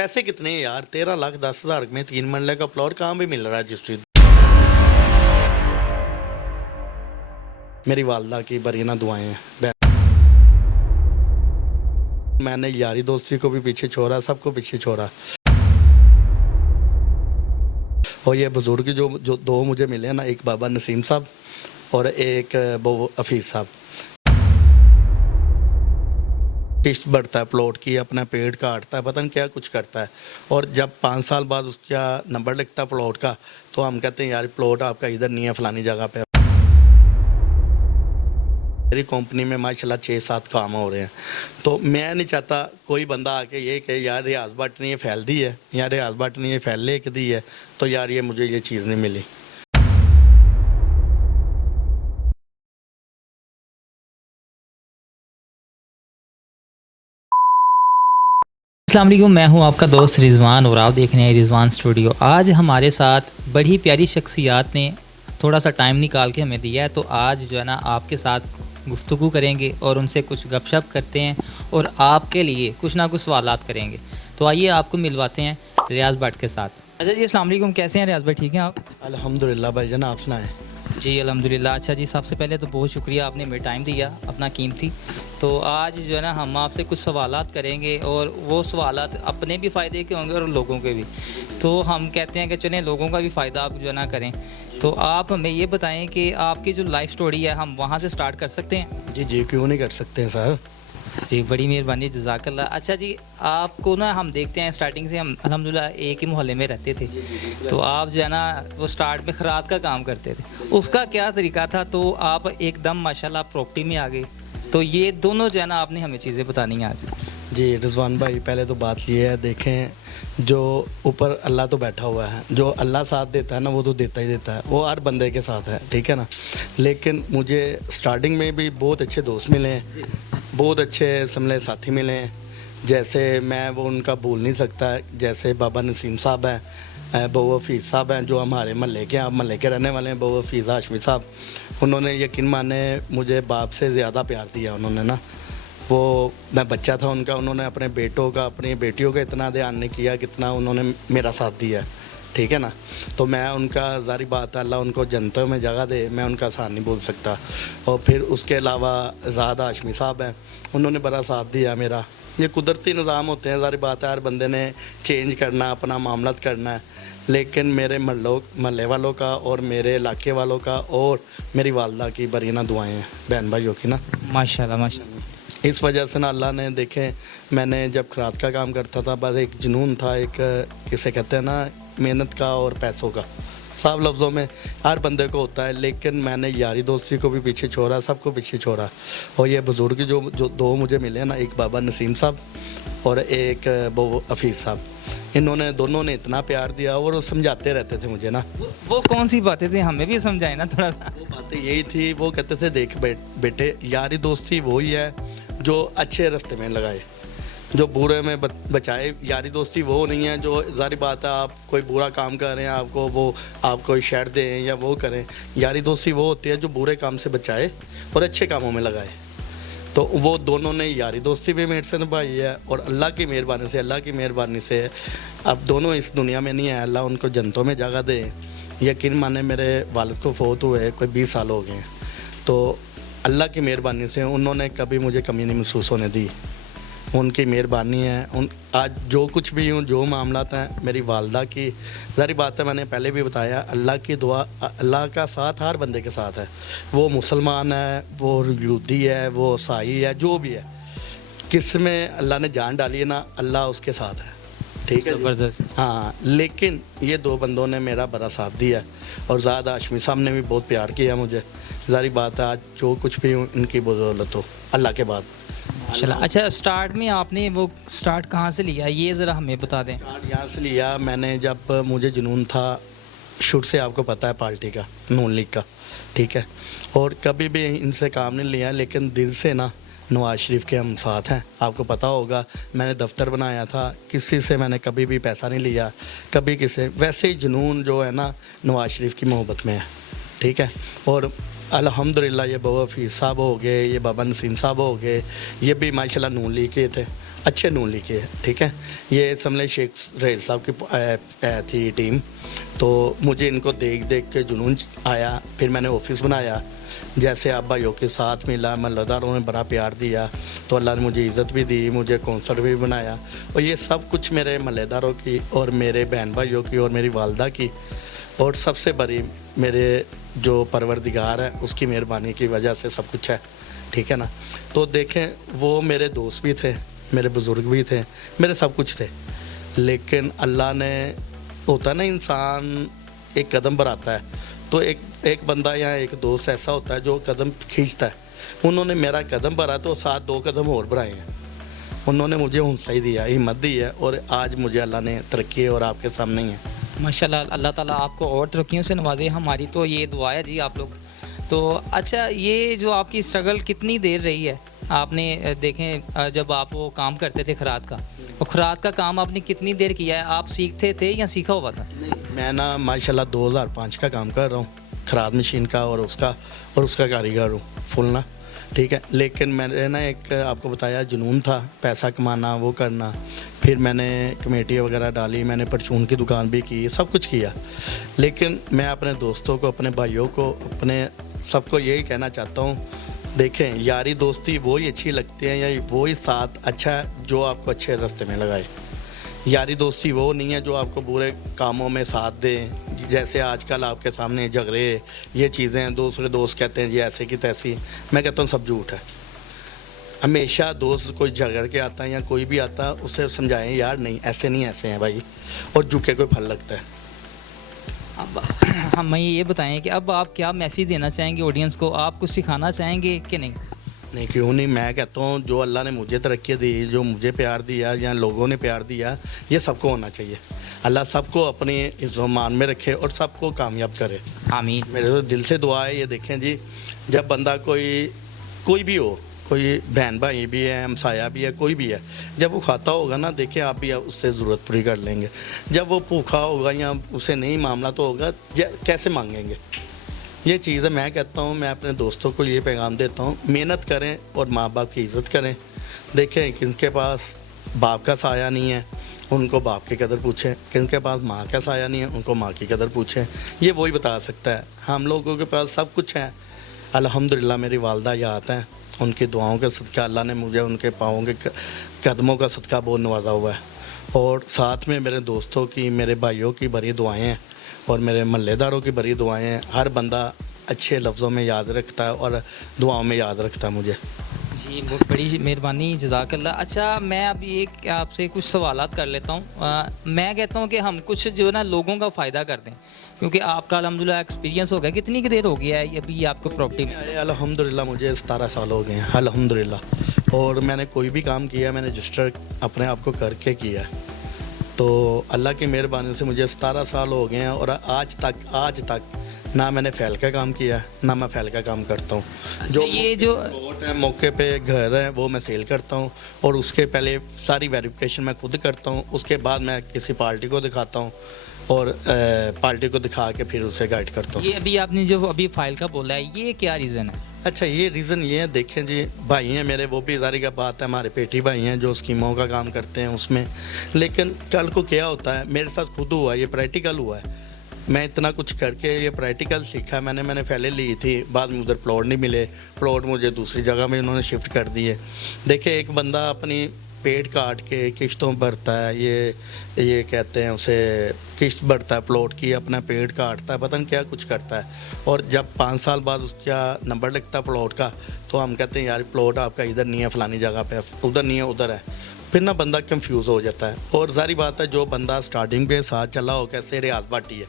पैसे कितने हैं यार, 13,10,000 में 3 मरले का प्लॉट कहाँ भी मिल रहा है जिस चीज। मेरी वालदा की बरीना दुआएं हैं। मैंने यारी दोस्ती को भी पीछे छोड़ा, सबको पीछे छोड़ा। और ये बुजुर्ग जो दो मुझे मिले ना, एक बाबा नसीम साहब और एक वो हफीज़ साहब। किस्त बढ़ता है प्लॉट की, अपना पेड़ काटता है, पता नहीं क्या कुछ करता है। और जब 5 साल बाद उसका नंबर लिखता है प्लॉट का, तो हम कहते हैं यार प्लॉट आपका इधर नहीं है, फलानी जगह पे। मेरी कंपनी में माशाल्लाह 6-7 काम हो रहे हैं। तो मैं नहीं चाहता कोई बंदा आके ये कहे यार रियाज भट्ट ने ये फैल दी है या रियाज भट्ट ने ये फैल ले दी है, तो यार ये मुझे ये चीज़ नहीं मिली। अस्सलाम वालेकुम, मैं हूं आपका दोस्त रिजवान और आप देख रहे हैं रिजवान स्टूडियो। आज हमारे साथ बड़ी प्यारी शख्सियात ने थोड़ा सा टाइम निकाल के हमें दिया है, तो आज जो है ना आपके साथ गुफ्तगू करेंगे और उनसे कुछ गपशप करते हैं और आपके लिए कुछ ना कुछ सवालात करेंगे। तो आइए आपको मिलवाते हैं रियाज भट्ट के साथ। अच्छा जी, अस्सलाम वालेकुम, कैसे हैं रियाज भाई, ठीक हैं आप? अल्हम्दुलिल्लाह भाई जान, आप सुनाएं। जी अल्हम्दुलिल्लाह। अच्छा जी, सबसे पहले तो बहुत शुक्रिया, आपने हमें टाइम दिया अपना कीमती। तो आज जो है ना हम आपसे कुछ सवालात करेंगे और वो सवालात अपने भी फ़ायदे के होंगे और लोगों के भी। तो हम कहते हैं कि चलें लोगों का भी फ़ायदा आप जो है ना करें। तो आप हमें ये बताएं कि आपकी जो लाइफ स्टोरी है हम वहाँ से स्टार्ट कर सकते हैं? जी जी, क्यों नहीं कर सकते हैं सर। जी बड़ी मेहरबानी, जज़ाकल्लाह। अच्छा जी, आपको ना हम देखते हैं स्टार्टिंग से हम अल्हम्दुलिल्लाह एक ही मोहल्ले में रहते थे। तो आप जो है ना वो स्टार्ट में खराद का काम करते थे, उसका क्या तरीका था? तो आप एकदम माशाल्लाह प्रॉपर्टी में आ गए। तो ये दोनों जो है ना आपने हमें चीज़ें बतानी हैं आज। जी रिजवान भाई, पहले तो बात ये है, देखें जो ऊपर अल्लाह तो बैठा हुआ है, जो अल्लाह साथ देता है ना वो तो देता ही देता है, वो हर बंदे के साथ है, ठीक है ना। लेकिन मुझे स्टार्टिंग में भी बहुत अच्छे दोस्त मिले हैं, बहुत अच्छे समझे साथी मिले हैं। जैसे मैं वो उनका भूल नहीं सकता, जैसे बाबा नसीम साहब हैं, बहू हफीज़ साहब हैं जो हमारे महल्ले के, आप महल्ले के रहने वाले हैं, बहू हफीज़ हाशमी साहब। उन्होंने यकीन माने मुझे बाप से ज़्यादा प्यार दिया उन्होंने ना। वो मैं बच्चा था उनका, उन्होंने अपने बेटों का अपनी बेटियों का इतना ध्यान नहीं किया कितना उन्होंने मेरा साथ दिया, ठीक है ना। तो मैं उनका ज़ारी बात है, अल्लाह उनको जन्नतों में जगह दे, मैं उनका साथ नहीं बोल सकता। और फिर उसके अलावा ज़ाद हाशमी साहब हैं, उन्होंने बड़ा साथ दिया मेरा। ये कुदरती निज़ाम होते हैं, ज़ारी बात है, हर बंदे ने चेंज करना, अपना मामला करना है। लेकिन मेरे महल्ले वालों का और मेरे इलाके वालों का और मेरी वालदा की बरीना दुआएं हैं, बहन भाइयों की ना, माशाल्लाह माशाल्लाह। इस वजह से ना अल्लाह ने, देखें मैंने जब खराद का काम करता था, बस एक जुनून था, एक किसे कहते हैं ना, मेहनत का और पैसों का, साफ लफ्ज़ों में हर बंदे को होता है। लेकिन मैंने यारी दोस्ती को भी पीछे छोड़ा, सबको पीछे छोड़ा। और ये बुज़ुर्ग जो दो मुझे मिले ना, एक बाबा नसीम साहब और एक वो हफीज़ साहब, इन्होंने दोनों ने इतना प्यार दिया और वो समझाते रहते थे मुझे ना। वो कौन सी बातें थी, हमें भी समझाए ना थोड़ा सा। वो बातें यही थी, वो कहते थे देख बेटे यारी दोस्ती वही है जो अच्छे रास्ते में लगाए, जो बुरे में बचाए। यारी दोस्ती वो नहीं है जो, ज़ाहिर बात है आप कोई बुरा काम कर रहे हैं, आपको वो आप कोई शेयर दें या वो करें। यारी दोस्ती वो होती है जो बुरे काम से बचाए और अच्छे कामों में लगाए। तो वो दोनों ने यारी दोस्ती भी मेरे से निभाई है और अल्लाह की मेहरबानी से अब दोनों इस दुनिया में नहीं है, अल्लाह उनको जन्नतों में जगह दे। यकीन माने मेरे वालिद को फ़ौत हुए कोई 20 साल हो गए हैं, तो अल्लाह की मेहरबानी से उन्होंने कभी मुझे कमी नहीं महसूस होने दी। उनकी मेहरबानी है। आज जो कुछ भी हूँ, जो मामला हैं, मेरी वालदा की, ज़ाहिर बात है मैंने पहले भी बताया, अल्लाह की दुआ, अल्लाह का साथ हर बंदे के साथ है। वो मुसलमान है, वो यहूदी है, वो ईसाई है, जो भी है, किस में अल्लाह ने जान डाली है ना, अल्लाह उसके साथ है, ठीक है। ज़बरदस्त। हाँ, लेकिन ये दो बंदों ने मेरा बड़ा साथ दिया और ज़ाद हाशमी साहब ने भी बहुत प्यार किया मुझे। ज़ाहिर बात है आज जो कुछ भी हूँ इनकी बदौलत हो, अल्लाह के बाद। माशाल्लाह। अच्छा, स्टार्ट में आपने वो स्टार्ट कहाँ से लिया, ये ज़रा हमें बता दें। स्टार्ट यहाँ से लिया मैंने, जब मुझे जुनून था शुरू से, आपको पता है पार्टी का, नून लीग का, ठीक है। और कभी भी इनसे काम नहीं लिया, लेकिन दिल से ना नवाज शरीफ के हम साथ हैं। आपको पता होगा मैंने दफ्तर बनाया था, किसी से मैंने कभी भी पैसा नहीं लिया, कभी किसी, वैसे ही जुनून जो है ना नवाज शरीफ की मोहब्बत में है, ठीक है। और अल्हम्दुलिल्लाह ये बहू हफीज़ साहब हो गए, ये बाबा नसीम साहब हो गए, ये भी माशाल्लाह नून लीग के थे अच्छे नून लीग के, ठीक है। ये समले शेख रहेल साहब की थी टीम, तो मुझे इनको देख देख के जुनून आया। फिर मैंने ऑफिस बनाया, जैसे आप भाइयों के साथ मिला, महल्लेदारों ने बड़ा प्यार दिया, तो अल्लाह ने मुझे इज़्ज़त भी दी, मुझे कौंसलर भी बनाया। और ये सब कुछ मेरे महल्लेदारों की और मेरे बहन भाइयों की और मेरी वालदा की, और सबसे बड़ी मेरे जो परवरदिगार है उसकी मेहरबानी की वजह से सब कुछ है, ठीक है ना। तो देखें, वो मेरे दोस्त भी थे, मेरे बुज़ुर्ग भी थे, मेरे सब कुछ थे, लेकिन अल्लाह ने, होता ना इंसान एक कदम पर आता है, तो एक बंदा या एक दोस्त ऐसा होता है जो कदम खींचता है। उन्होंने मेरा कदम भरा तो साथ 2 कदम और बढ़ाए हैं। उन्होंने मुझे हौसला ही दिया, हिम्मत दी है, और आज मुझे अल्लाह ने तरक्की और आपके सामने ही है। माशाल्लाह, अल्लाह ताला आपको और तरक्कियों से नवाजे, हमारी तो ये दुआ है जी आप लोग। तो अच्छा, ये जो आपकी स्ट्रगल कितनी देर रही है? आपने देखें, जब आप वो काम करते थे खराद का, और खराद का काम आपने कितनी देर किया है? आप सीखते थे या सीखा हुआ था? मैं ना माशाल्लाह 2005 का काम कर रहा हूँ, खराद मशीन का और उसका कारीगर हूँ फुल ना, ठीक है। लेकिन मैंने ना एक आपको बताया जुनून था, पैसा कमाना, वो करना। फिर मैंने कमेटी वगैरह डाली, मैंने परचून की दुकान भी की, सब कुछ किया। लेकिन मैं अपने दोस्तों को, अपने भाइयों को, अपने सबको यही कहना चाहता हूँ, देखें, यारी दोस्ती वही अच्छी लगती है या वही साथ अच्छा है जो आपको अच्छे रास्ते में लगाए। यारी दोस्ती वो नहीं है जो आपको बुरे कामों में साथ दे। जैसे आजकल आपके सामने झगड़े, ये चीज़ें, दूसरे दोस्त कहते हैं जी ऐसे की तैसी, मैं कहता हूँ सब झूठ है। हमेशा दोस्त कोई झगड़ के आता है या कोई भी आता है, उसे समझाएं यार नहीं ऐसे नहीं, ऐसे हैं भाई, और झुके कोई फल लगता है। अब हमें ये बताएं कि अब आप क्या मैसेज देना चाहेंगे ऑडियंस को? आप कुछ सिखाना चाहेंगे कि नहीं? नहीं, क्यों नहीं। मैं कहता हूँ जो अल्लाह ने मुझे तरक्की दी, जो मुझे प्यार दिया या लोगों ने प्यार दिया, ये सबको होना चाहिए। अल्लाह सबको अपने इज़्ज़ो-मान में रखे और सबको कामयाब करे, आमीन। मेरे तो दिल से दुआ है। ये देखें जी, जब बंदा कोई भी हो, कोई बहन भाई भी है, हमसाया भी है, कोई भी है, जब वो खाता होगा ना, देखें आप भी उससे ज़रूरत पूरी कर लेंगे। जब वो भूखा होगा या उसे नहीं मामला तो होगा, कैसे मांगेंगे? ये चीज़ है। मैं कहता हूँ, मैं अपने दोस्तों को ये पैगाम देता हूँ, मेहनत करें और माँ बाप की इज़्ज़त करें। देखें, किनके पास बाप का साया नहीं है, उनको बाप की कदर पूछें। किनके पास माँ का साया नहीं है, उनको माँ की कदर पूछें। ये वही बता सकता है। हम लोगों के पास सब कुछ है, अल्हम्दुलिल्लाह। मेरी वालदा याद हैं, उनकी दुआओं के सदका अल्लाह ने मुझे उनके पाँवों के कदमों का सदका बहुत नवाजा हुआ है, और साथ में मेरे दोस्तों की, मेरे भाइयों की बड़ी दुआएं हैं, और मेरे महल्लेदारों की बड़ी दुआएं हैं। हर बंदा अच्छे लफ्ज़ों में याद रखता है और दुआओं में याद रखता है मुझे। जी, बहुत बड़ी मेहरबानी, जज़ाकल्लाह। अच्छा, मैं अब ये आपसे कुछ सवालात कर लेता हूँ। मैं कहता हूँ कि हम कुछ जो है ना लोगों का फ़ायदा कर दें, क्योंकि आपका अल्हम्दुलिल्लाह एक्सपीरियंस हो गया। कितनी की देर हो गया है अभी आपको प्रॉपर्टी में? अल्हम्दुलिल्लाह मुझे 17 साल हो गए हैं अल्हम्दुलिल्लाह, और मैंने कोई भी काम किया मैंने रजिस्टर अपने आप को करके किया है। तो अल्लाह की मेहरबानी से मुझे 17 साल हो गए हैं, और आज तक ना मैंने फैल का काम किया है, ना मैं फैल का काम करता हूँ। जो ये जो प्लॉट है, मौके पे घर है, वो मैं सेल करता हूँ, और उसके पहले सारी वेरिफिकेशन मैं खुद करता हूँ। उसके बाद मैं किसी पार्टी को दिखाता हूँ, और पार्टी को दिखा के फिर उसे गाइड करता हूँ। ये अभी आपने जो अभी फाइल का बोला है, ये क्या रीज़न है? अच्छा, ये रीज़न ये है, देखें जी, भाई हैं मेरे, वो भी जारी का बात है, हमारे पेटी भाई हैं जो स्कीमों का काम करते हैं उसमें। लेकिन कल को क्या होता है, मेरे साथ खुद हुआ, ये प्रैक्टिकल हुआ है। मैं इतना कुछ करके ये प्रैक्टिकल सीखा। मैंने पहले ली थी, बाद में उधर प्लॉट नहीं मिले, प्लॉट मुझे दूसरी जगह में उन्होंने शिफ्ट कर दिए। देखिए, एक बंदा अपनी पेट काट के किश्तों भरता है, ये कहते हैं उसे किश्त भरता है प्लॉट की, अपना पेट काटता है, पता नहीं क्या कुछ करता है, और जब 5 साल बाद उसका नंबर लगता है प्लॉट का, तो हम कहते हैं यार प्लॉट आपका इधर नहीं है, फलानी जगह पे, उधर नहीं है, उधर है। फिर ना बंदा कंफ्यूज हो जाता है। और जारी बात है, जो बंदा स्टार्टिंग पे साथ चला हो, कैसे रियाज भाटी है,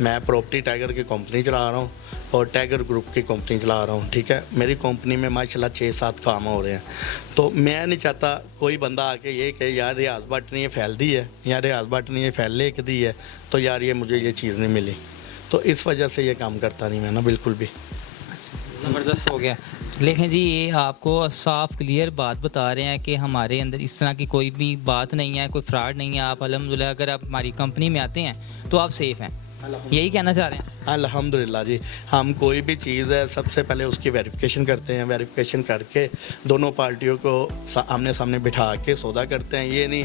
मैं प्रॉपर्टी टाइगर की कंपनी चला रहा हूँ और टाइगर ग्रुप की कंपनी चला रहा हूँ, ठीक है। मेरी कंपनी में माशाल्लाह 6-7 काम हो रहे हैं। तो मैं नहीं चाहता कोई बंदा आके ये कहे यार रियाज भट्ट ने ये फैल दी है, या रियाज भट्ट ने ये फैल लेके दी है, तो यार ये मुझे ये चीज़ नहीं मिली। तो इस वजह से ये काम करता नहीं मैं ना, बिल्कुल भी। ज़बरदस्त हो गया। लेकिन जी, ये आपको साफ़ क्लियर बात बता रहे हैं कि हमारे अंदर इस तरह की कोई भी बात नहीं है, कोई फ्रॉड नहीं है। आप अल्हम्दुलिल्लाह अगर आप हमारी कंपनी में आते हैं तो आप सेफ़ हैं। यही कहना चाह रहे हैं? अल्हम्दुलिल्लाह जी, हम कोई भी चीज़ है सबसे पहले उसकी वेरिफिकेशन करते हैं, वेरिफिकेशन करके दोनों पार्टियों को आमने सामने बिठा के सौदा करते हैं। ये नहीं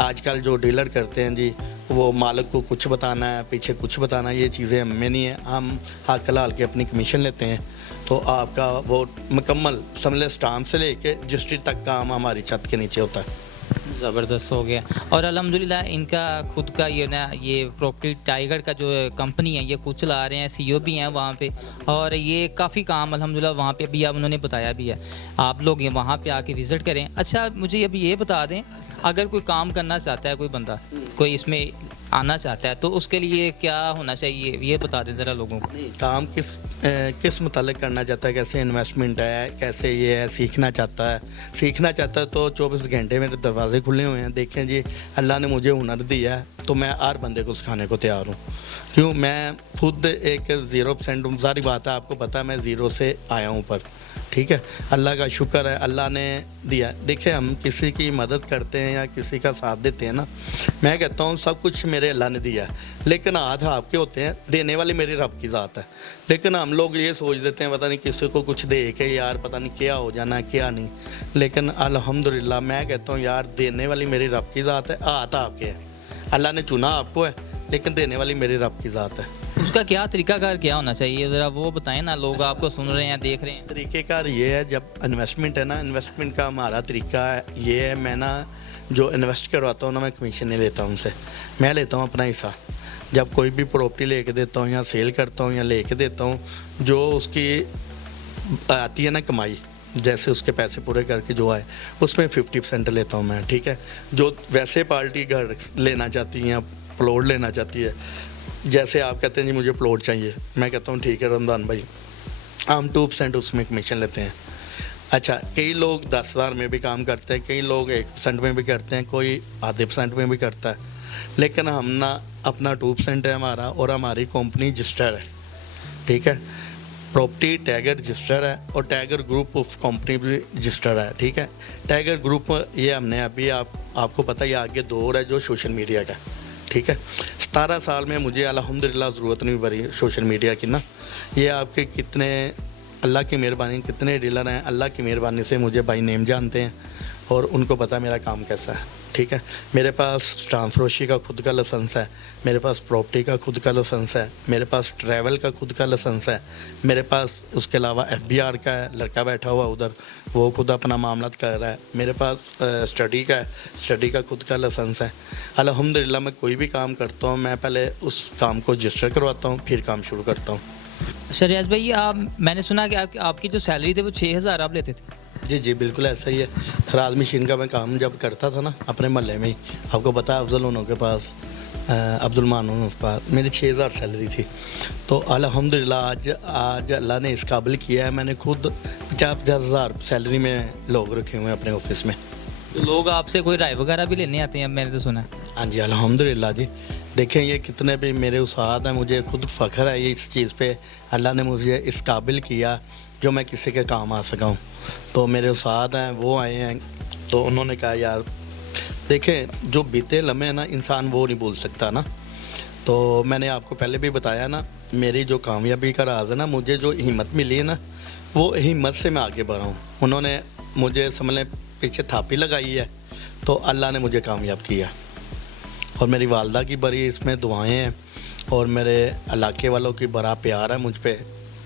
आजकल जो डीलर करते हैं जी, वो मालिक को कुछ बताना है, पीछे कुछ बताना है, ये चीज़ें हमें नहीं है। हम हक हलाल के अपनी कमीशन लेते हैं, तो आपका वो मुकम्मल समझ स्टाम्प से लेके रजिस्ट्री तक काम हमारी छत के नीचे होता है। ज़बरदस्त हो गया। और अल्हम्दुलिल्लाह इनका खुद का ये ना ये प्रॉपर्टी टाइगर का जो कंपनी है ये खुद चला रहे हैं, सीईओ भी हैं वहाँ पे, और ये काफ़ी काम अल्हम्दुलिल्लाह वहाँ पे भी अब उन्होंने बताया भी है। आप लोग ये वहाँ पे आके विज़िट करें। अच्छा मुझे अभी ये बता दें, अगर कोई काम करना चाहता है, कोई बंदा कोई इसमें आना चाहता है, तो उसके लिए क्या होना चाहिए ये बता दें ज़रा लोगों को। काम किस मुतालिक करना चाहता है, कैसे इन्वेस्टमेंट है, कैसे ये है, सीखना चाहता है तो 24 घंटे मेरे दरवाजे खुले हुए हैं। देखें जी, अल्लाह ने मुझे हुनर दिया है तो मैं हर बंदे को सिखाने को तैयार हूँ। क्यों, मैं खुद एक 0% सारी बात है, आपको पता है मैं ज़ीरो से आया हूँ ऊपर, ठीक है। अल्लाह का शुक्र है, अल्लाह ने दिया। देखिए हम किसी की मदद करते हैं या किसी का साथ देते हैं ना, मैं कहता हूँ सब कुछ मेरे अल्लाह ने दिया है, लेकिन हाथ आपके होते हैं, देने वाली मेरी रब की ज़ात है। लेकिन हम लोग ये सोच देते हैं पता नहीं किसी को कुछ दे के यार पता नहीं क्या हो जाना है क्या नहीं, लेकिन अल्हम्दुलिल्लाह मैं कहता हूँ यार देने वाली मेरी रब की ज़ात है, हाथ आपके है। अल्लाह ने चुना आपको है, लेकिन देने वाली मेरी रब की ज़ात है। उसका क्या तरीकाकार क्या होना चाहिए, ज़रा वो बताएं ना, लोग आपको सुन रहे हैं, देख रहे हैं। तरीक़ेकार ये है, जब इन्वेस्टमेंट है ना, इन्वेस्टमेंट का हमारा तरीका है ये है, मैं ना जो इन्वेस्ट करवाता हूँ ना, मैं कमीशन नहीं लेता हूँ उनसे, मैं लेता हूँ अपना हिस्सा। जब कोई भी प्रॉपर्टी लेके देता हूँ या सेल करता हूँ या लेके देता हूँ, जो उसकी आती है ना कमाई, जैसे उसके पैसे पूरे करके जो आए उसमें 50% लेता हूँ मैं, ठीक है। जो वैसे पार्टी घर लेना चाहती है, प्लॉट लेना चाहती है, जैसे आप कहते हैं जी मुझे प्लॉट चाहिए, मैं कहता हूँ ठीक है रमज़ान भाई, हम 2% उसमें कमीशन लेते हैं। अच्छा, कई लोग 10,000 में भी काम करते हैं, कई लोग 1% में भी करते हैं, कोई आधे % में भी करता है, लेकिन हम ना अपना 2% है हमारा, और हमारी कंपनी रजिस्टर्ड है, ठीक है। प्रॉपर्टी टाइगर रजिस्टर है और टाइगर ग्रुप ऑफ कंपनी भी रजिस्टर है, ठीक है। टाइगर ग्रुप ये हमने अभी आपको पता है, आगे दौर है जो सोशल मीडिया का, ठीक है। 17 साल में मुझे अल्हम्दुलिल्लाह ज़रूरत नहीं पड़ी सोशल मीडिया की ना। ये आपके कितने अल्लाह की मेहरबानी, कितने डीलर हैं अल्लाह की मेहरबानी से मुझे बाई नेम जानते हैं और उनको पता मेरा काम कैसा है, ठीक है। मेरे पास ट्रांसफरोशी का खुद का लाइसेंस है, मेरे पास प्रॉपर्टी का खुद का लाइसेंस है, मेरे पास ट्रैवल का खुद का लाइसेंस है, मेरे पास उसके अलावा FBR का है, लड़का बैठा हुआ उधर वो खुद अपना मामला कर रहा है, मेरे पास स्टडी का है, स्टडी का खुद का लाइसेंस है। अल्हम्दुलिल्लाह मैं कोई भी काम करता हूँ, मैं पहले उस काम को रजिस्टर करवाता हूँ, फिर काम शुरू करता हूँ। अच्छा रियाज भाई, मैंने सुना कि आपकी जो सैलरी थी वो 6,000 आप लेते थे। जी बिल्कुल ऐसा ही है। खराद मशीन का मैं काम जब करता था ना अपने महल्ले में ही, आपको पता है अफजल उनों के पास, अब्दुल मानून के पास, मेरी 6,000 सैलरी थी। तो अल्हम्दुलिल्लाह आज अल्लाह ने इस काबिल किया है, मैंने खुद 50,000 सैलरी में लोग रखे हुए हैं अपने ऑफिस में। तो लोग आपसे कोई राय वगैरह भी लेने आते हैं, मैंने तो सुना। हाँ जी अल्हम्दुलिल्लाह जी, देखें ये कितने भी मेरे उस्ताद हैं, मुझे खुद फ़ख्र है ये इस चीज़ पे, अल्लाह ने मुझे इस काबिल किया जो मैं किसी के काम आ सका हूँ। तो मेरे उस्ताद हैं वो आए हैं, तो उन्होंने कहा यार देखें जो बीते लम्हे हैं ना इंसान वो नहीं भूल सकता ना। तो मैंने आपको पहले भी बताया ना, मेरी जो कामयाबी का राज है ना, मुझे जो हिम्मत मिली है ना, वो हिम्मत से मैं आगे बढ़ा हूँ। उन्होंने मुझे समझ लें पीछे थापी लगाई है, तो अल्लाह ने मुझे कामयाब किया। और मेरी वालदा की बड़ी इसमें दुआएं हैं और मेरे इलाके वालों की बड़ा प्यार है मुझ पे।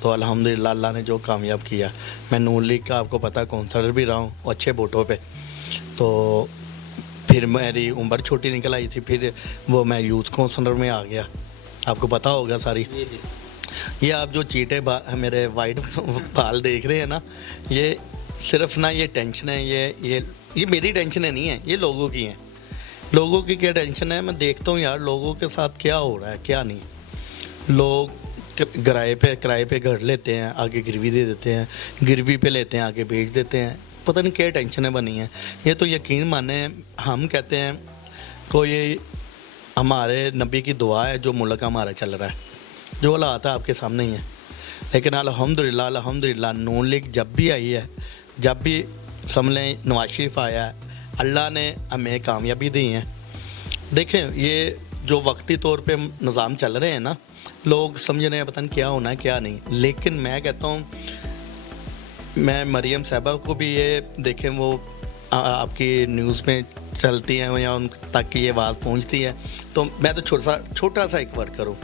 तो अल्हम्दुलिल्लाह अल्लाह ने जो कामयाब किया, मैं नून लीग का आपको पता काउंसलर भी रहा हूँ अच्छे वोटों पे। तो फिर मेरी उम्र छोटी निकल आई थी, फिर वो मैं यूथ काउंसलर में आ गया, आपको पता होगा सारी। ये आप जो चीटे मेरे वाइट बाल देख रहे हैं ना, ये सिर्फ ना ये टेंशन है, ये मेरी टेंशन है नहीं है, ये लोगों की है। लोगों की क्या टेंशन है, मैं देखता हूँ यार लोगों के साथ क्या हो रहा है क्या नहीं। लोग किराए पे घर लेते हैं, आगे गिरवी दे देते हैं, गिरवी पे लेते हैं आगे बेच देते हैं, पता नहीं क्या टेंशनें बनी हैं। ये तो यकीन माने हम कहते हैं कोई हमारे नबी की दुआ है जो मुल्क हमारा चल रहा है, जो हालात है आपके सामने ही है। लेकिन अल्हम्दुलिल्लाह नून लीग जब भी आई है, जब भी समझ लें नवाज शरीफ आया है, अल्लाह ने हमें कामयाबी दी है। देखें ये जो वक्ती तौर पे निज़ाम चल रहे हैं ना, लोग समझ रहे हैं पता नहीं क्या होना है क्या नहीं, लेकिन मैं कहता हूँ, मैं मरियम साहबा को भी ये देखें, वो आपकी न्यूज़ में चलती हैं या उन तक ये आवाज़ पहुंचती है, तो मैं तो छोटा सा एक वर्कर हूँ,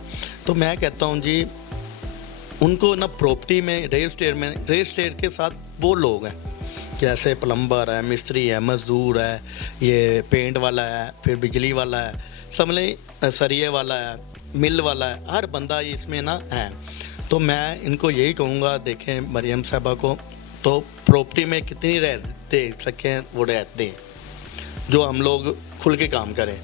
तो मैं कहता हूँ जी उनको ना प्रॉपर्टी में रियल एस्टेट के साथ वो लोग हैं, जैसे प्लम्बर है, मिस्त्री है, मज़दूर है, ये पेंट वाला है, फिर बिजली वाला है, समझ सरिये वाला है, मिल वाला है, हर बंदा इसमें ना है। तो मैं इनको यही कहूँगा, देखें मरियम साहबा को, तो प्रॉपर्टी में कितनी रह दे सकें वो रह दें, जो हम लोग खुल के काम करें।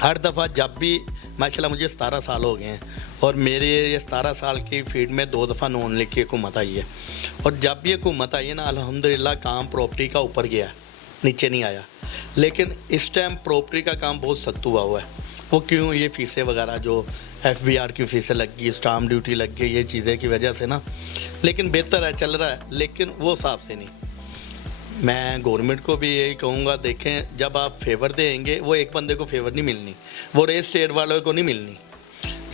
हर दफ़ा जब भी माशाल्लाह मुझे 17 साल हो गए हैं और मेरे ये 17 साल की फील्ड में 2 दफ़ा नॉन लिख की हुकूमत आई है, और जब भी हुकूमत आई है ना अल्हम्दुलिल्लाह काम प्रॉपर्टी का ऊपर गया, नीचे नहीं आया। लेकिन इस टाइम प्रॉपर्टी का काम बहुत सख्त हुआ है। वो क्यों? ये फ़ीसें वगैरह जो FBR की फ़ीसें लग गई, स्टाम्प ड्यूटी लग गई, ये चीज़ें की वजह से ना, लेकिन बेहतर है, चल रहा है, लेकिन वो हिसाब से नहीं। मैं गवर्नमेंट को भी यही कहूँगा, देखें जब आप फेवर देंगे, वो एक बंदे को फेवर नहीं मिलनी, वो रियल एस्टेट वालों को नहीं मिलनी,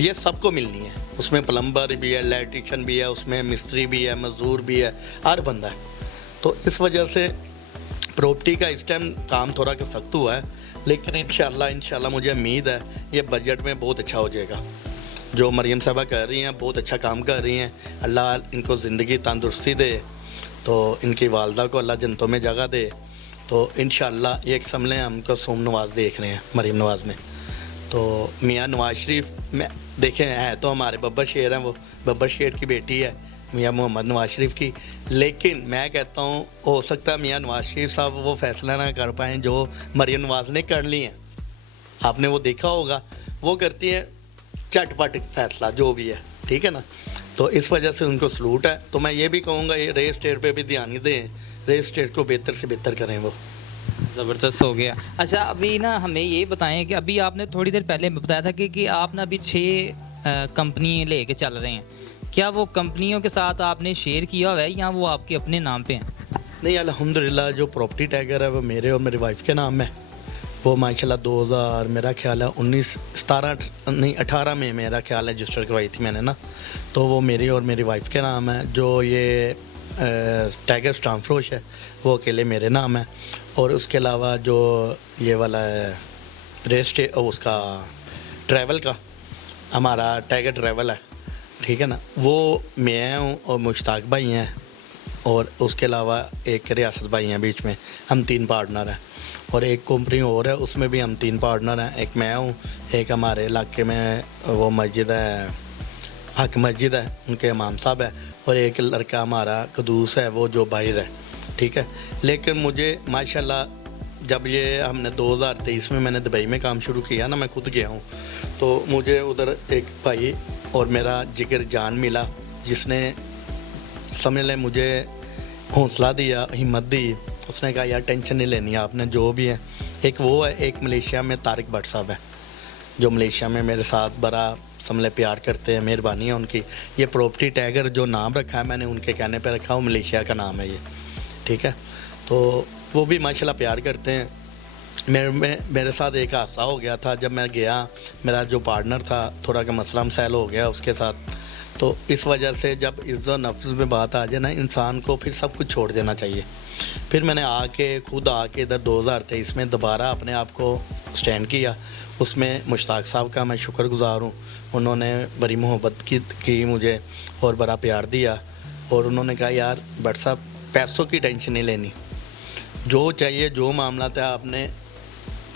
ये सबको मिलनी है। उसमें प्लम्बर भी है, इलेक्ट्रिशियन भी है, उसमें मिस्त्री भी है, मज़दूर भी है, हर बंदा है। तो इस वजह से प्रॉपर्टी का इस टाइम काम थोड़ा का सख्त हुआ है, लेकिन इंशाल्लाह मुझे उम्मीद है ये बजट में बहुत अच्छा हो जाएगा। जो मरियम साहबा कर रही हैं बहुत अच्छा काम कर रही हैं, अल्लाह इनको ज़िंदगी तंदुरुस्ती दे, तो इनकी वालदा को अल्लाह जन्नतों में जगह दे। तो इंशाल्लाह एक समलें हमको सोम नवाज़ देख रहे हैं मरीम नवाज़ में। तो मियाँ नवाज़ शरीफ में देखें है तो हमारे बब्बर शेर हैं, वो बब्बर शेर की बेटी है मियाँ मोहम्मद नवाज़ शरीफ की, लेकिन मैं कहता हूँ हो सकता है मियाँ नवाज़ शरीफ साहब वो फ़ैसला ना कर पाएँ जो मरियम नवाज़ ने कर ली हैं। आपने वो देखा होगा, वो करती हैं चटपट फैसला जो भी है, ठीक है ना। तो इस वजह से उनको सलूट है। तो मैं ये भी कहूँगा ये रियल एस्टेट पे भी ध्यान दें, रियल एस्टेट को बेहतर से बेहतर करें। वो ज़बरदस्त हो गया। अच्छा अभी ना हमें ये बताएं कि अभी आपने थोड़ी देर पहले बताया था कि आप ना अभी 6 कंपनी लेके चल रहे हैं, क्या वो कंपनियों के साथ आपने शेयर किया हुआ है या वो आपके अपने नाम पे हैं? नहीं, अल्हम्दुलिल्लाह जो प्रॉपर्टी टैगर है वो मेरे और मेरी वाइफ के नाम है। वो माशाल्लाह 2000 मेरा ख्याल है 18 में मेरा ख्याल है रजिस्टर करवाई थी मैंने ना, तो वो मेरी और मेरी वाइफ के नाम है। जो ये टाइगर स्टाम्प फरोश है वो अकेले मेरे नाम है, और उसके अलावा जो ये वाला है रेस्ट उसका ट्रैवल का हमारा टाइगर ट्रैवल है, ठीक है ना, वो मैं हूँ और मुश्ताक भाई हैं, और उसके अलावा एक रियासत भाई हैं, बीच में हम 3 पार्टनर हैं। और एक कंपनी और है उसमें भी हम 3 पार्टनर हैं, एक मैं हूँ, एक हमारे इलाके में वो मस्जिद है हक मस्जिद है उनके इमाम साहब है, और एक लड़का हमारा कदूस है वो जो बाहर है, ठीक है। लेकिन मुझे माशाल्लाह जब ये हमने 2023 में मैंने दुबई में काम शुरू किया ना, मैं खुद गया हूँ, तो मुझे उधर एक भाई और मेरा जिगर जान मिला जिसने समझ लें मुझे हौसला दिया, हिम्मत दी। उसने कहा यार टेंशन नहीं लेनी आपने, जो भी है। एक वो है, एक मलेशिया में तारिक भट्ट साहब है जो मलेशिया में मेरे साथ बड़ा समझ प्यार करते हैं, मेहरबानी है उनकी। ये प्रॉपर्टी टैगर जो नाम रखा है मैंने उनके कहने पे रखा, वो मलेशिया का नाम है ये, ठीक है। तो वो भी माशाल्लाह प्यार करते हैं। मेरे साथ एक हादसा हो गया था जब मैं गया, मेरा जो पार्टनर था थोड़ा का मसला मसाइल हो गया उसके साथ, तो इस वजह से जब इज़्ज़त नफ्स में बात आ जाए ना, इंसान को फिर सब कुछ छोड़ देना चाहिए। फिर मैंने खुद आके इधर 2023 में दोबारा अपने आप को स्टैंड किया। उसमें मुश्ताक साहब का मैं शुक्रगुज़ार हूँ, उन्होंने बड़ी मोहब्बत की मुझे और बड़ा प्यार दिया, और उन्होंने कहा यार भट्ट साहब पैसों की टेंशन नहीं लेनी, जो चाहिए जो मामला था आपने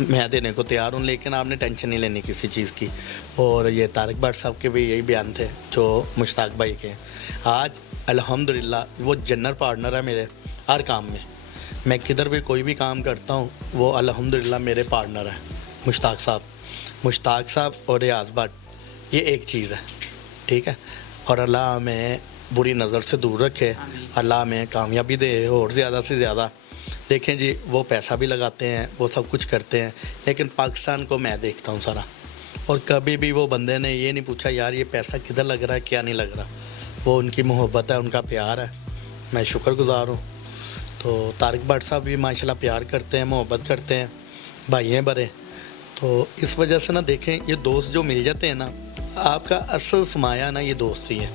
मैं देने को तैयार हूँ, लेकिन आपने टेंशन नहीं लेनी किसी चीज़ की। और ये तारिक भट्ट साहब के भी यही बयान थे जो मुश्ताक भाई के। आज अल्हम्दुलिल्लाह वो जन्नत पार्टनर है मेरे हर काम में, मैं किधर भी कोई भी काम करता हूँ वो अल्हम्दुलिल्लाह मेरे पार्टनर हैं मुश्ताक साहब और रियाज भट्ट, ये एक चीज़ है, ठीक है। और अल्लाह हमें बुरी नज़र से दूर रखे, अल्लाह हमें कामयाबी दे और ज़्यादा से ज़्यादा। देखें जी वो पैसा भी लगाते हैं, वो सब कुछ करते हैं, लेकिन पाकिस्तान को मैं देखता हूँ सारा, और कभी भी वो बंदे ने ये नहीं पूछा यार ये पैसा किधर लग रहा है क्या नहीं लग रहा। वो उनकी मोहब्बत है, उनका प्यार है, मैं शुक्रगुज़ार हूँ। तो तारिक भट्ट साहब भी माशाल्लाह प्यार करते हैं, मोहब्बत करते हैं, भाई हैं बड़े। तो इस वजह से ना देखें, ये दोस्त जो मिल जाते हैं ना, आपका असल समाया ना ये दोस्त ही है।